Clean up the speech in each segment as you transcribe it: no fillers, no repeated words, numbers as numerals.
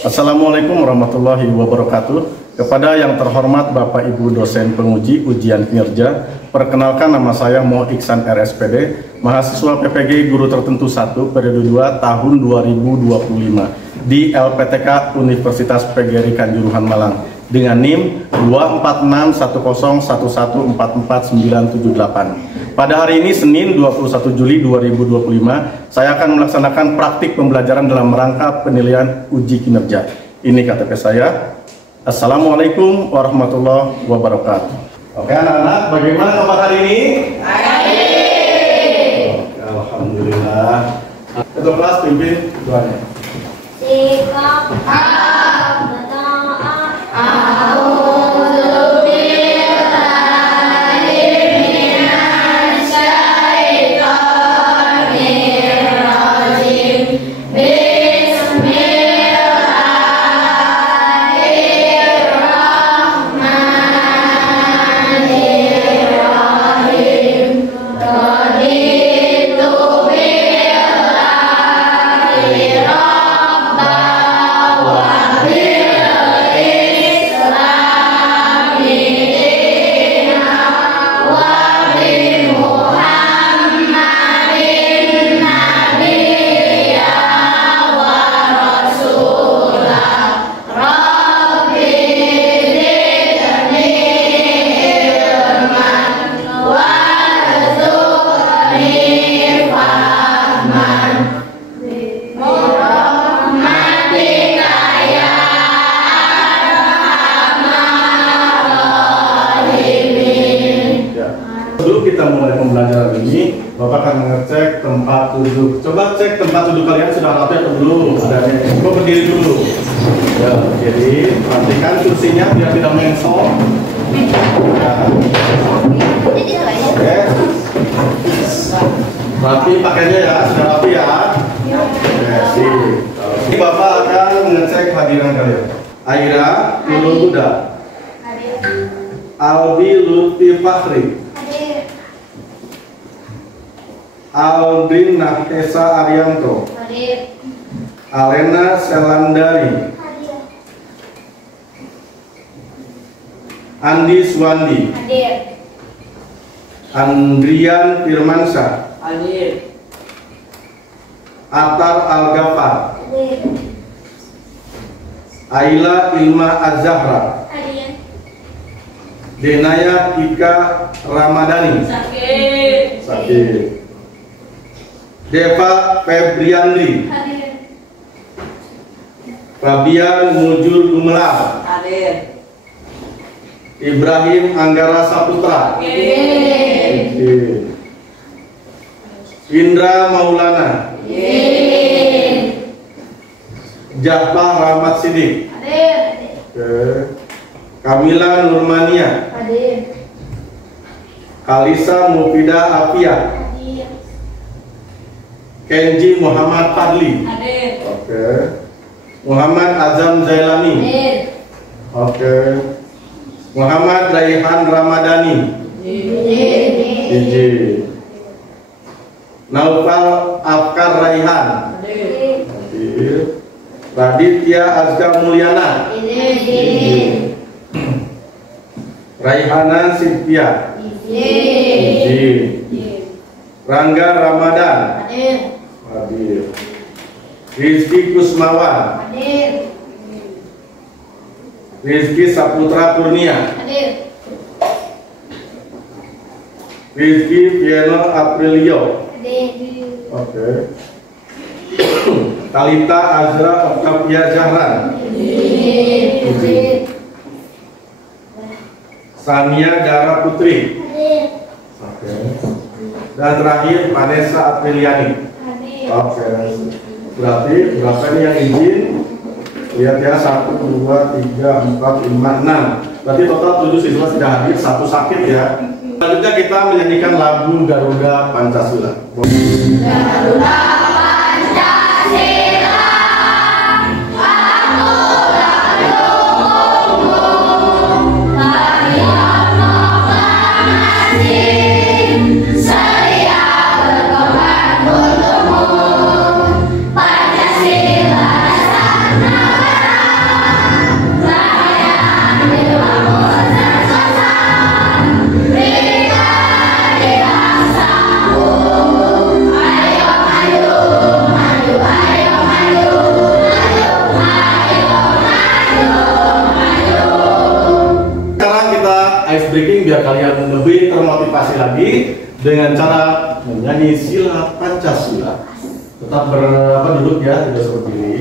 Assalamualaikum warahmatullahi wabarakatuh. Kepada yang terhormat Bapak Ibu dosen penguji ujian kinerja, perkenalkan nama saya Mo Iksan RSPD, mahasiswa PPG Guru Tertentu 1 periode 2 tahun 2025 di LPTK Universitas PGRI Kanjuruhan Malang dengan NIM 2461111444978. Pada hari ini Senin 21 Juli 2025, saya akan melaksanakan praktik pembelajaran dalam rangka penilaian uji kinerja. Ini KTP saya. Assalamualaikum warahmatullahi wabarakatuh. Oke anak-anak, bagaimana kabar hari ini? Baik. Alhamdulillah. Ketua kelas pimpin doanya. Sikap kita mulai pembelajaran ini, Bapak akan mengecek tempat duduk. Coba cek tempat duduk kalian sudah rapi atau belum? Adanya. Coba berdiri dulu. Ya, jadi perhatikan kursinya biar tidak mengsol. Ya. Oke. Rapi pakainya ya, sudah rapi ya. Oke, sip. Ini Bapak akan mengecek kehadiran kalian. Aira Nurul Huda, Albi Lutfi Fakhri, Aldrin Nahtesa Arianto, Alena Selandari, Andi Suwandi, Andrian Firmansyah, Atar Al-Ghafar, Aila Ilma Az-Zahra, Denaya Ika Ramadhani, Sakit, Deva Febriandri, Fabian Mujur Gumelar, Ibrahim Anggara Saputra, Indra Maulana, Jafar Rahmat Sidik, Kamila Nurmania, Kalisa Mufida Afia, Kenji Muhammad Fadli, oke. Muhammad Azam Zailani, oke. Muhammad Raihan Ramadhani, Iji. Naufal Afkar Raihan, Raditya Azka Mulyana, Raihana Sylvia, Rangga Ramadan, hadir. Rizky Kusmawan, Rizky Saputra Kurnia, Rizky Piano Aprilio, oke. Talita Azra Octavia Jahran, Sania Dara Putri, oke. Dan terakhir Vanessa Apriliani, oke. Berarti berapa ini yang izin? Lihat ya, 1, 2, 3, 4, 5, 6. Berarti total 7 siswa sudah hadir, 1 sakit ya. Selanjutnya kita menyanyikan lagu Garuda Pancasila. Garuda Pancasila, aku bertemu, kalian proklamasi, saya berkorban untukmu. Pancasila sang negara. dengan cara menyanyi sila Pancasila. Tetap duduk ya, tidak seperti ini.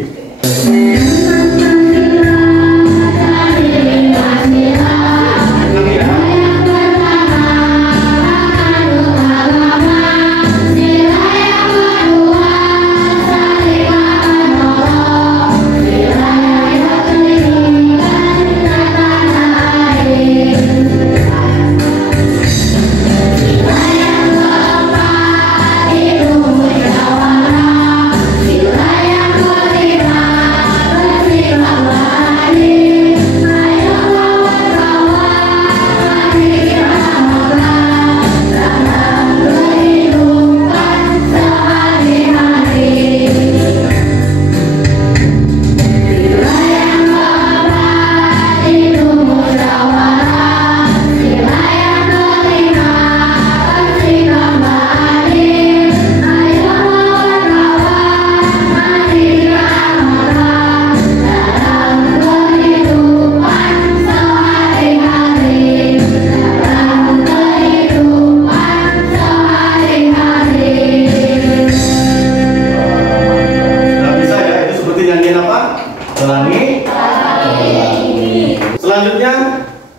Selanjutnya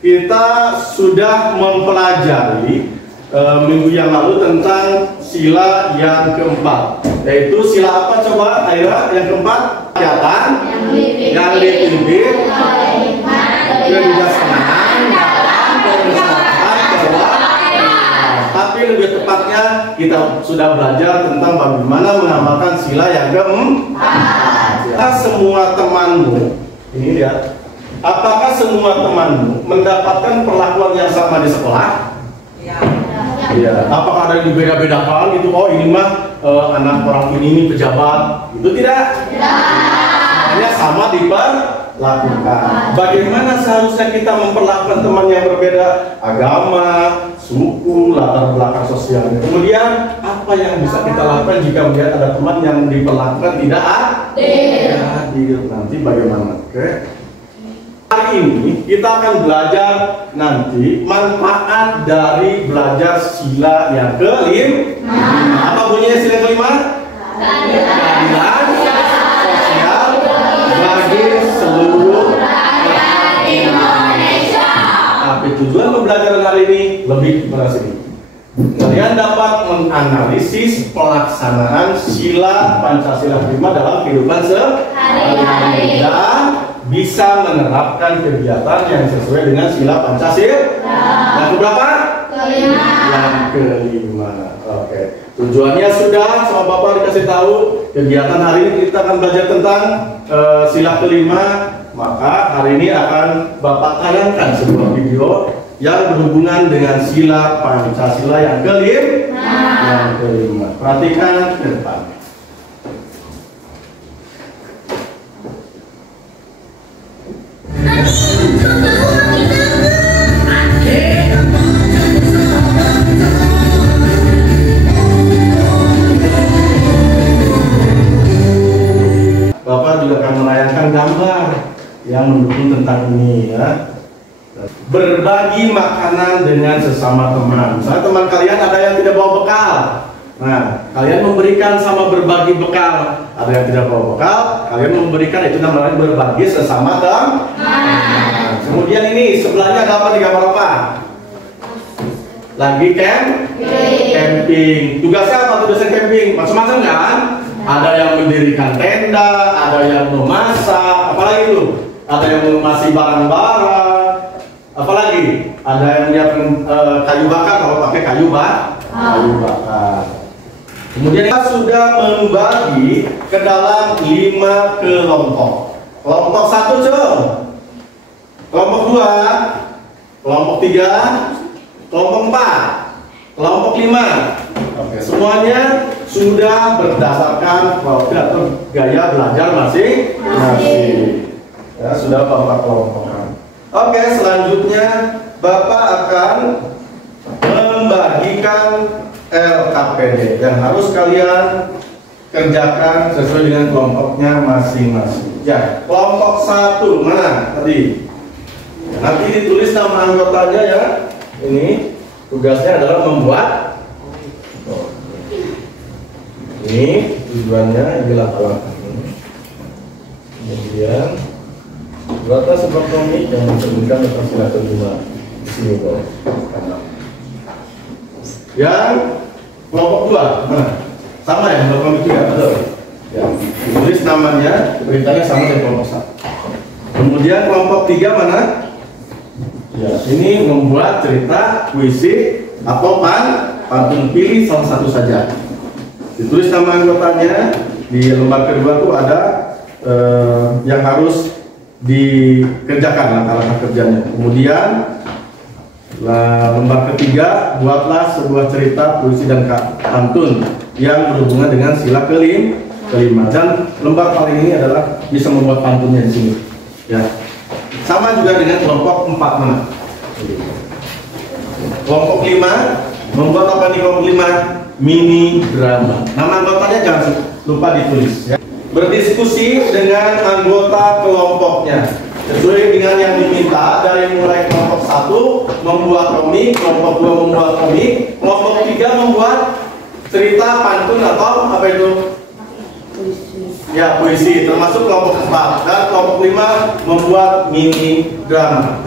kita sudah mempelajari minggu yang lalu tentang sila yang keempat, yaitu sila apa coba Aira? Yang keempat, kelihatan, yang dipimpin, kebijaksanaan, tapi lebih tepatnya kita sudah belajar tentang bagaimana mengamalkan sila yang keempat. Semua temanmu, ini lihat. Apakah semua temanmu mendapatkan perlakuan yang sama di sekolah? Iya. Apakah ada yang dibeda-bedakan gitu? Oh ini mah anak orang ini pejabat. Itu tidak? Semuanya sama diperlakukan. Bagaimana seharusnya kita memperlakukan teman yang berbeda agama, suku, latar belakang sosialnya. Kemudian apa yang bisa kita lakukan jika melihat ada teman yang diperlakukan tidak adil? Nanti bagaimana? Oke. Hari ini kita akan belajar nanti manfaat dari belajar sila yang kelima. Apa bunyinya sila yang kelima? Keadilan sosial bagi seluruh rakyat Indonesia. Tapi tujuan pembelajaran hari ini lebih kepada sini. Kalian dapat menganalisis pelaksanaan sila Pancasila kelima dalam kehidupan sehari-hari dan bisa menerapkan kegiatan yang sesuai dengan sila Pancasila. Yang keberapa? Kelima. Yang kelima. Oke. Tujuannya sudah sama Bapak dikasih tahu. Kegiatan hari ini kita akan belajar tentang sila kelima. Maka hari ini akan Bapak tayangkan sebuah video yang berhubungan dengan sila Pancasila yang kelima. Yang kelima. Perhatikan ke depan. Bapak juga akan menayangkan gambar yang mendukung tentang ini ya. Berbagi makanan dengan sesama teman. Misalnya teman kalian ada yang tidak bawa bekal. Nah, kalian memberikan sama berbagi bekal. Ada yang tidak bawa bekal, kalian memberikan, itu namanya berbagi sesama teman. Nah, kemudian ini sebelahnya ada apa di gambar apa? Lagi camping. Tugasnya apa tugasnya camping? Macam-macam kan? Ada yang mendirikan tenda, ada yang memasak, apalagi itu? Ada yang memasi barang-barang, apalagi? Ada yang menyiapkan kayu bakar kalau pakai kayu bakar. Kemudian kita sudah membagi ke dalam 5 kelompok. Kelompok 1 kelompok 2, kelompok 3, kelompok 4, kelompok 5. Oke, semuanya sudah berdasarkan profil atau gaya belajar masing-masing. Ya, sudah Bapak kelompokkan. Oke, selanjutnya Bapak akan membagikan LKPD yang harus kalian kerjakan sesuai dengan kelompoknya masing-masing. Ya, kelompok 1 mana tadi? Nanti ditulis nama anggotanya ya. Ini tugasnya adalah membuat Ini tujuannya inilah langkah ini. Kemudian buatlah sebuah komik yang mencerminkan tentang sila kelima. Di sini boleh. Yang kelompok 2 mana? Sama ya, kelompok 3 betul. Ya, tulis namanya, beritanya sama dengan kelompok 1. Kemudian kelompok 3 mana? Ya, ini membuat cerita, puisi, atau pantun, pilih salah satu saja. Ditulis nama anggotanya. Di lembar kedua tuh ada yang harus dikerjakan langkah-langkah kerjanya. Kemudian lembar ketiga, buatlah sebuah cerita, puisi dan pantun yang berhubungan dengan sila kelima. Dan lembar paling ini adalah bisa membuat pantunnya di sini. Ya, sama juga dengan kelompok 4 mana? Kelompok 5 membuat apa nih kelompok 5? Mini drama. Nama anggotanya jangan lupa ditulis. Ya. Berdiskusi dengan anggota kelompoknya sesuai dengan yang diminta. Dari mulai kelompok 1 membuat komik, kelompok 2 membuat komik, kelompok 3 membuat cerita, pantun atau apa itu? Ya, puisi, termasuk kelompok 4. Dan kelompok 5 membuat mini drama.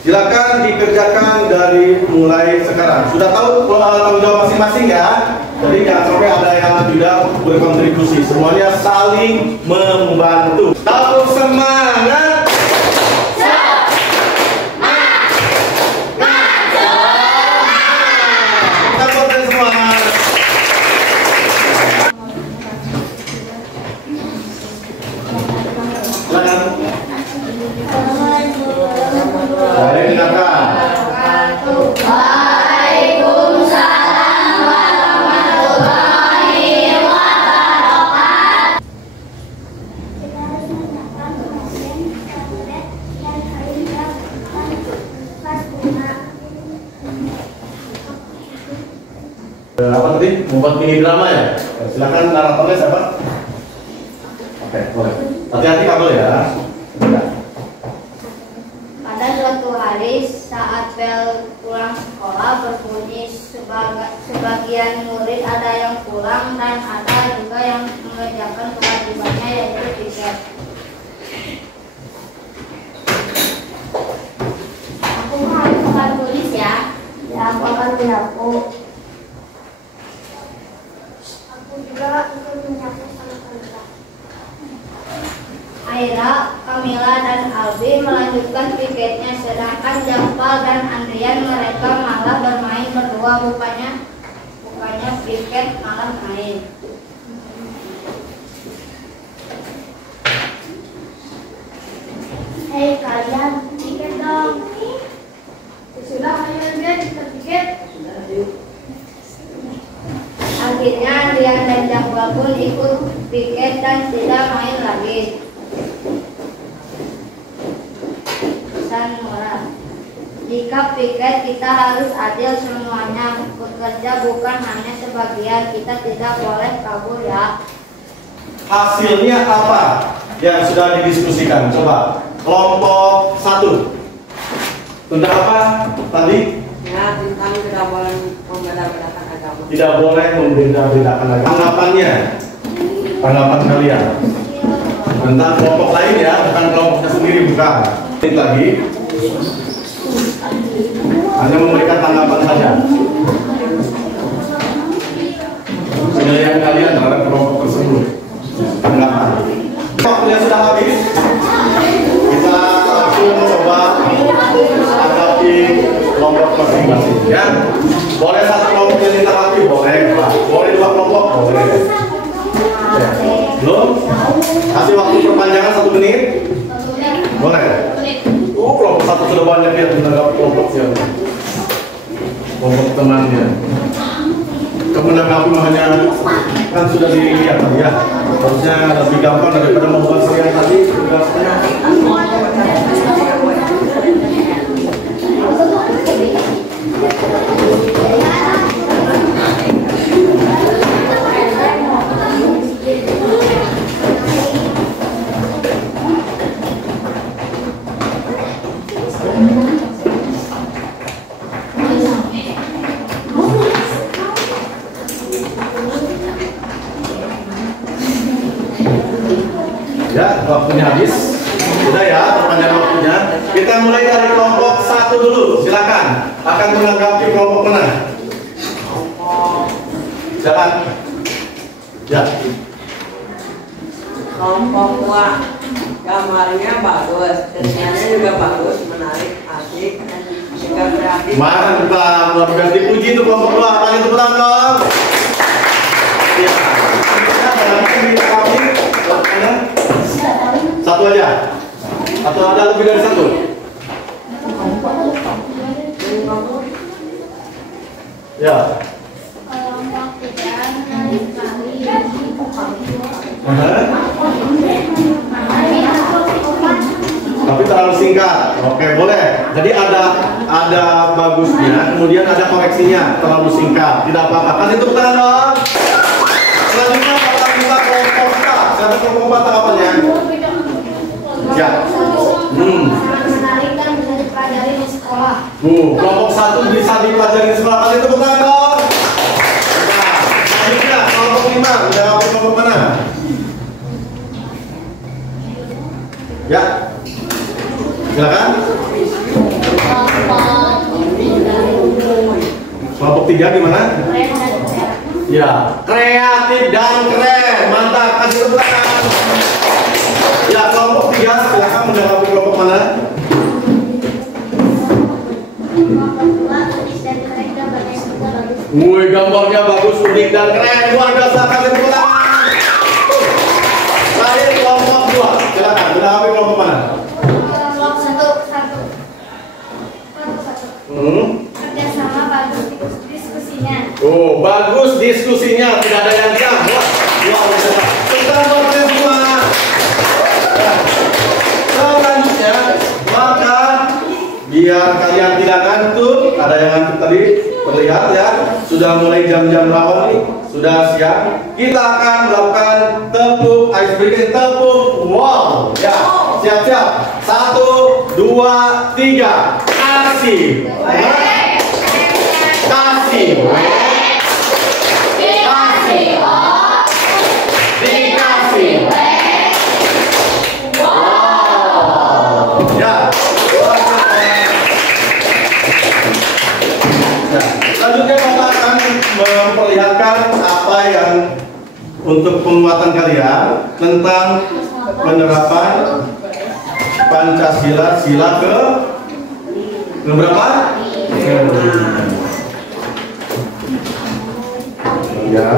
Silakan dikerjakan dari mulai sekarang. Sudah tahu tanggung jawab masing-masing ya. Jadi jangan sampai ada yang tidak berkontribusi. Semuanya saling membantu. Tetap semangat. Kita buatkan semua. Waalaikumsalam warahmatullahi wabarakatuh. Apa tadi? Membuat mini drama ya? Silakan naratornya siapa? Oke, boleh. Hati-hati kabel ya. Pada suatu hari saat bel pulang sekolah berbunyi, sebagian murid ada yang pulang dan ada juga yang mengerjakan kewajibannya yaitu piket. Aku harus akan tulis ya. Ya, aku akan menyapu. Aku juga ikut menyapu sama Kamila. Aira, Kamila dan Albi melanjutkan piketnya, sedangkan Jampal dan Andrian mereka malah bermain berdua. Bukannya piket malah main. Hei kalian, piket dong. Sudah, ayo Andrian kita piket. Akhirnya Andrian dan Jampal pun ikut piket dan tidak main lagi. Moral. Jika piket kita harus adil semuanya, bekerja bukan hanya sebagian. Kita tidak boleh kabur ya. Hasilnya apa yang sudah didiskusikan? Coba kelompok 1 tentang apa tadi? Ya, tentang tidak boleh membeda-bedakan agama. Tidak boleh membeda-bedakan agama. Tanggapan kalian tentang kelompok lain ya, bukan kelompoknya sendiri, bukan. Ini lagi hanya memberikan tanggapan saja. Penilaian kalian terhadap kelompok tersebut. Tanggapan. Waktunya sudah habis. Kita langsung coba hadapi kelompok masing-masing ya. Boleh satu kelompok yang ditanggapi, boleh Pak. Boleh 2 kelompok, boleh. Ya. Belum? Kasih waktu perpanjangan 1 menit. Boleh. Kelompok 1 sudah banyak yang menanggapi kelompok yang kelompok temannya. Kemenanggapi hanya kan sudah dilihat tadi ya. Harusnya lebih gampang daripada membuat yang tadi. waktunya habis. Sudah ya, perpanjang waktunya. Kita mulai dari kelompok 1 dulu. Silakan. Akan menanggapi kelompok mana? Silakan. Ya. Kelompok A. Gambarnya bagus, desainnya juga bagus, menarik, asik, juga kreatif. Mantap, luar biasa, dipuji tuh kelompok 2. Tangan tepuk tangan dong. Ya. Satu aja. Atau ada lebih dari satu? Ya. Tapi terlalu singkat. Oke, boleh. Jadi ada bagusnya, kemudian ada koreksinya. Terlalu singkat, tidak apa-apa. Kasih tepuk tangan dong. Selanjutnya kita kelompok K. Siapa kelompok K tanggapannya? Ya. Menarik dan bisa dipelajari di sekolah. Kelompok 1 bisa dipelajari di sekolah. Kasih tepuk tangan dong. Selanjutnya kelompok 5. Menjawab kelompok mana? Ya. Silakan. Kelompok 3 gimana? Ya, kreatif dan keren. Mantap, kasih tepuk tangan. Ya, kelompok 3 silakan menjawab kelompok mana? Wih, gambarnya bagus, unik dan keren. Luar biasa, kasih tepuk tangan. Terakhir kelompok 2. Silakan menjawab kelompok mana? Kelompok 1. Kerjasama bagus diskusinya. Bagus diskusinya, tidak ada yang diam. Wah, kita bertemu semua. Selanjutnya, maka biar kalian tidak ngantuk, ada yang ngantuk tadi terlihat ya, sudah mulai jam-jam berapa nih? Sudah siap. Kita akan melakukan tepuk icebreaker, tepuk wow. Ya, siap-siap. 1, 2, 3. Kasih. Kasih. Kasih. Dikasih. Wow. Ya. Selanjutnya Bapak akan memperlihatkan apa yang untuk penguatan kalian tentang penerapan Pancasila sila ke berapa? Ya.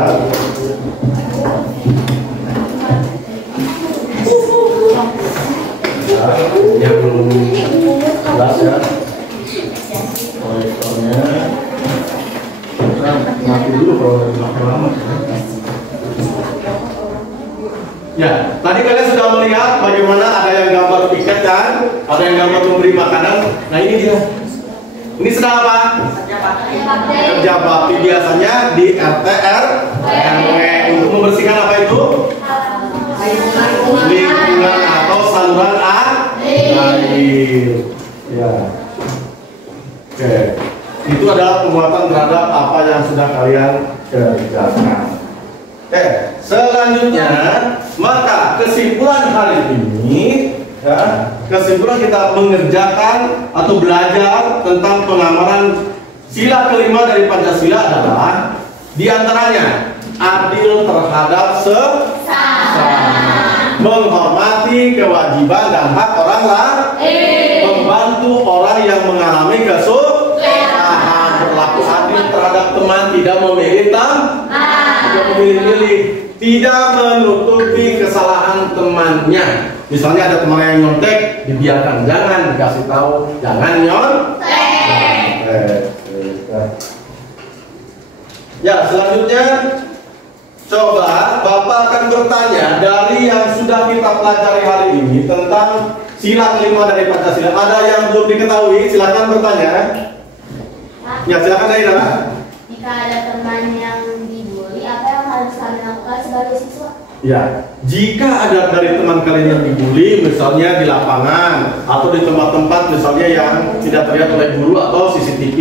Ya, belum jelas ya. Proyektornya. Mati dulu kalau makin lama. Ya, tadi kalian sudah melihat bagaimana ada yang gambar piket kan, ada yang gambar memberi makanan. Nah ini dia. Ini sedang apa? Kerja bakti biasanya di RT RW untuk membersihkan apa itu? Lingkungan atau saluran air. Ya. Oke. Itu adalah penguatan terhadap apa yang sudah kalian kerjakan. Selanjutnya, maka kesimpulan hari ini, ya, kesimpulan kita mengerjakan atau belajar tentang pengamalan sila kelima dari Pancasila adalah diantaranya adil terhadap sesama, menghormati kewajiban dan hak orang lain, membantu orang yang mengalami kesulitan, berlaku adil terhadap teman, tidak memilih tidak memilih-milih, tidak menutupi kesalahan temannya. Misalnya ada teman yang nyontek, dibiarkan, jangan dikasih tahu, jangan nyontek. Ya, selanjutnya coba Bapak akan bertanya dari yang sudah kita pelajari hari ini tentang sila kelima dari Pancasila. Ada yang belum diketahui, silakan bertanya. Ya, silakan Daira. Jika ada teman yang dibully, apa yang harus kami lakukan sebagai siswa? Ya, jika ada dari teman kalian yang dibully, misalnya di lapangan atau di tempat-tempat misalnya yang tidak terlihat oleh guru atau CCTV,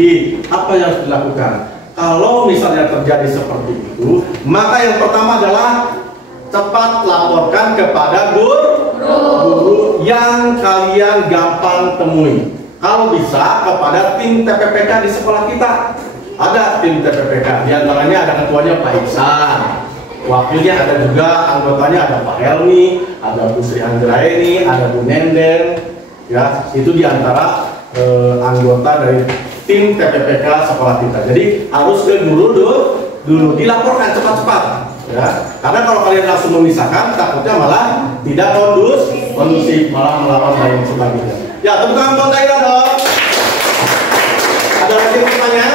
apa yang harus dilakukan? Kalau misalnya terjadi seperti itu, maka yang pertama adalah cepat laporkan kepada guru. Guru yang kalian gampang temui. Kalau bisa kepada tim TPPK di sekolah kita. Ada tim TPPK, di antaranya ada ketuanya Pak Iksan, wakilnya ada juga, anggotanya ada Pak Helmi, ada Bu Sri Anggraini, ada Bu Nenden, ya itu di antara anggota dari tim TPPK sekolah kita. Jadi harus ke guru dulu dilaporkan cepat-cepat, ya. Karena kalau kalian langsung memisahkan, takutnya malah tidak kondusif, malah melawan dan sebagainya. Ya, tepuk tangan buat Taira dong. Ada lagi yang bertanya?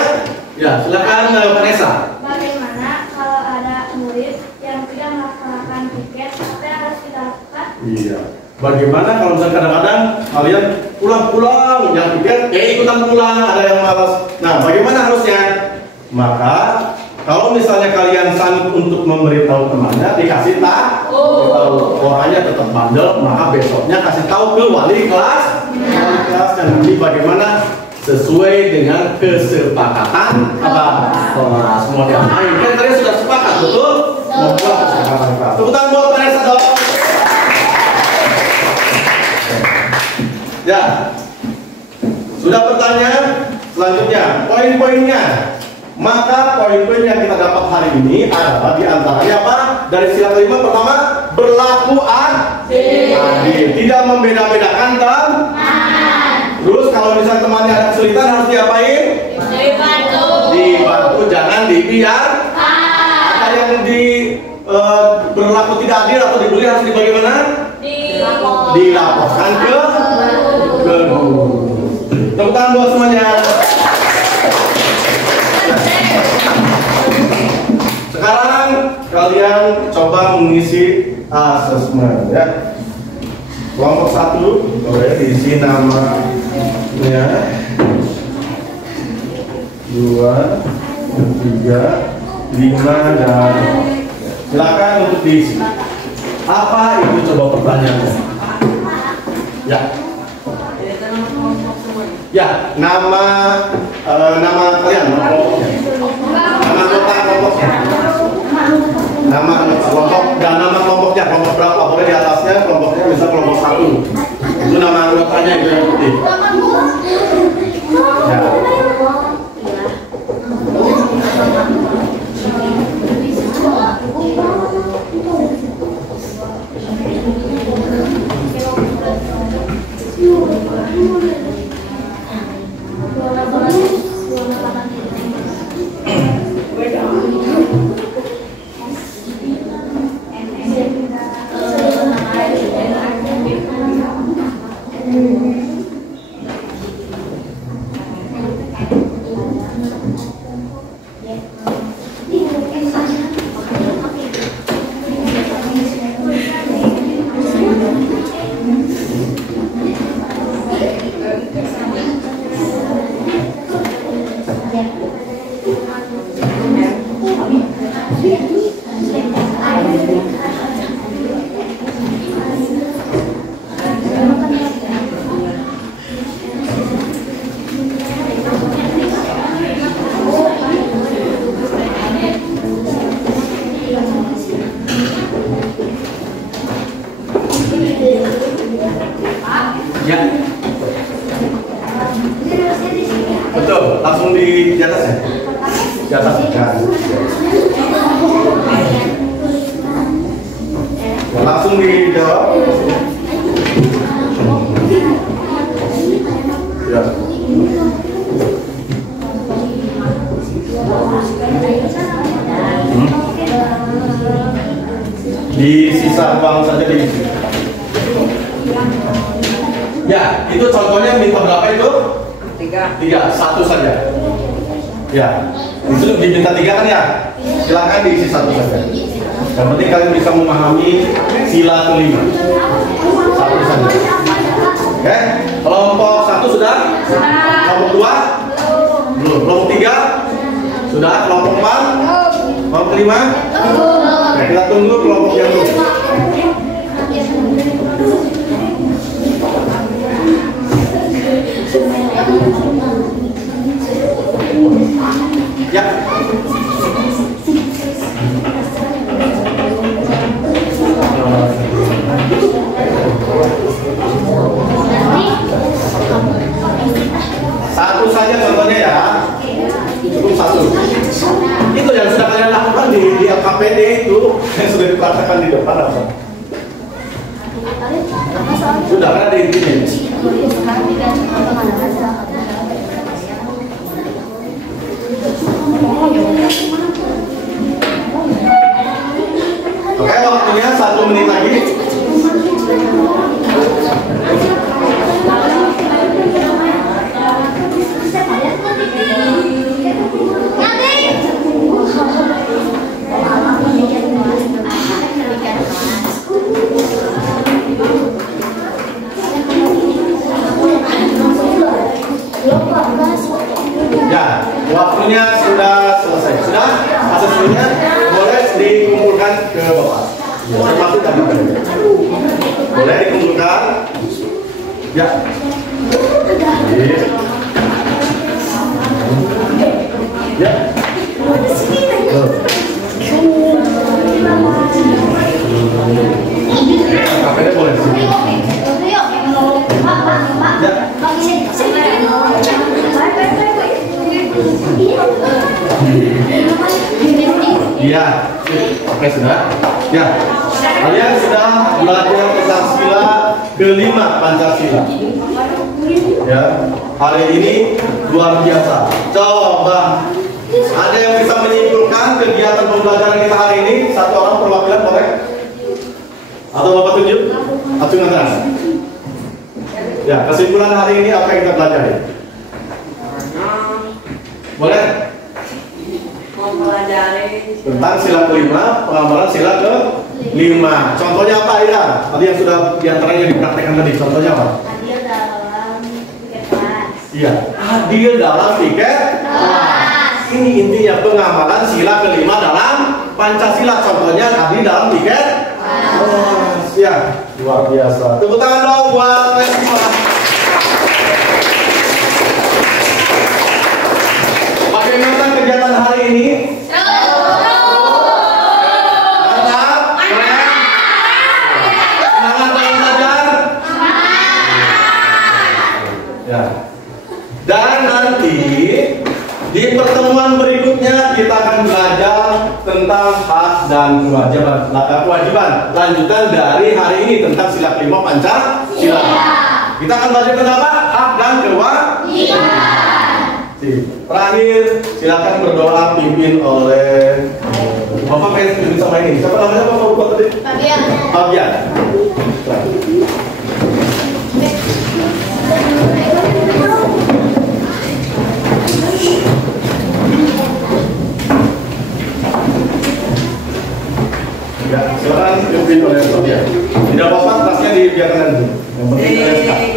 Ya, silakan Vanessa. Bagaimana kalau ada murid yang tidak melaksanakan piket, apa yang harus kita lakukan? Iya. Bagaimana kalau misalnya kadang-kadang kalian pulang yang piket, ikutan pulang, ada yang malas. Nah, bagaimana harusnya? Maka kalau misalnya kalian sanggup untuk memberitahu temannya, dikasih tahu orangnya tetap bandel, maka besoknya kasih tahu ke wali kelas. Wali kelas dan nanti bagaimana sesuai dengan kesepakatan kelas. Semua yang main kan kalian sudah sepakat, betul? Membuat kesepakatan kelas. Tepuk tangan buat Vanessa dong. Ya, sudah bertanya. Selanjutnya poin-poinnya. Maka poin-poin yang kita dapat hari ini adalah diantaranya apa? Dari sila kelima pertama, berlaku adil, tidak membeda-bedakan teman. Terus kalau misalnya temannya ada kesulitan harus diapain? Dibantu, jangan dibiarkan. Ada yang berlaku tidak adil atau dibully harus bagaimana? Dilaporkan ke guru. Tepuk tangan buat semuanya. Sekarang kalian coba mengisi asesmen, ya. Kelompok 1 boleh diisi namanya, 2, 3, 5 dan silakan untuk diisi. Apa itu coba pertanyaannya? Ya. Ya, nama kalian, nama kelompoknya. Nama anggota kelompoknya. Nama kelompok dan nama kelompoknya, kelompok berapa? Boleh di atasnya kelompoknya bisa kelompok 1. Itu nama anggotanya itu yang penting. Ya. Ya. Betul, langsung di atas ya? Di atas kan. Langsung dijawab. Ya. Di sisa ruang saja diisi. Ya, itu contohnya minta berapa itu? 3, 1 saja. Ya, itu diminta 3 kan ya? Silakan diisi 1 saja. Yang penting kalian bisa memahami sila kelima. 1 saja. Oke, kelompok 1 sudah? Kelompok 2? Belum. Kelompok 3? Sudah. Kelompok 4? Kelompok 5? Oke, kita tunggu kelompok yang dulu. Ya. Sudah kan ada intinya. Oke, waktunya 1 menit lagi. Ya, waktunya sudah selesai. Sudah, asesmennya boleh dikumpulkan ke Bapak. Termasuk dan boleh dikumpulkan. Ya. Ya. Kapenya boleh sih. Iya, oke sudah. Ya, kalian sudah belajar tentang sila kelima Pancasila. Ya, hari ini luar biasa. Coba, ada yang bisa menyimpulkan kegiatan pembelajaran kita hari ini? Satu orang perwakilan boleh? Atau Bapak tunjuk? Acungan tangan. Ya, kesimpulan hari ini apa yang kita pelajari? Boleh? Mempelajari Tentang sila kelima, pengambalan sila kelima. Contohnya apa ya? Tadi yang sudah diantaranya dipraktekkan tadi. Contohnya apa? Adil dalam tiket kelas. Iya, adil dalam tiket kelas. Ini intinya pengambalan sila kelima dalam Pancasila. Contohnya adil dalam tiket kelas. Ya, luar biasa. Tepuk tangan dong buat semua. Bagaimana kegiatan hari ini? Mantap, keren. Semangat dalam belajar. Ya. Dan nanti di pertemuan berikutnya kita akan belajar tentang hak dan kewajiban. Lanjutan dari hari ini tentang sila kelima Pancasila. Kita akan belajar tentang apa? Hak dan kewajiban. Terakhir, silakan berdoa pimpin oleh Bapak pengen pimpin sama ini. Siapa namanya Bapak lupa tadi? Fabian. Fabian. Ya, silakan pimpin oleh Fabian. Tidak apa-apa, tasnya dibiarkan nanti. Yang penting kalian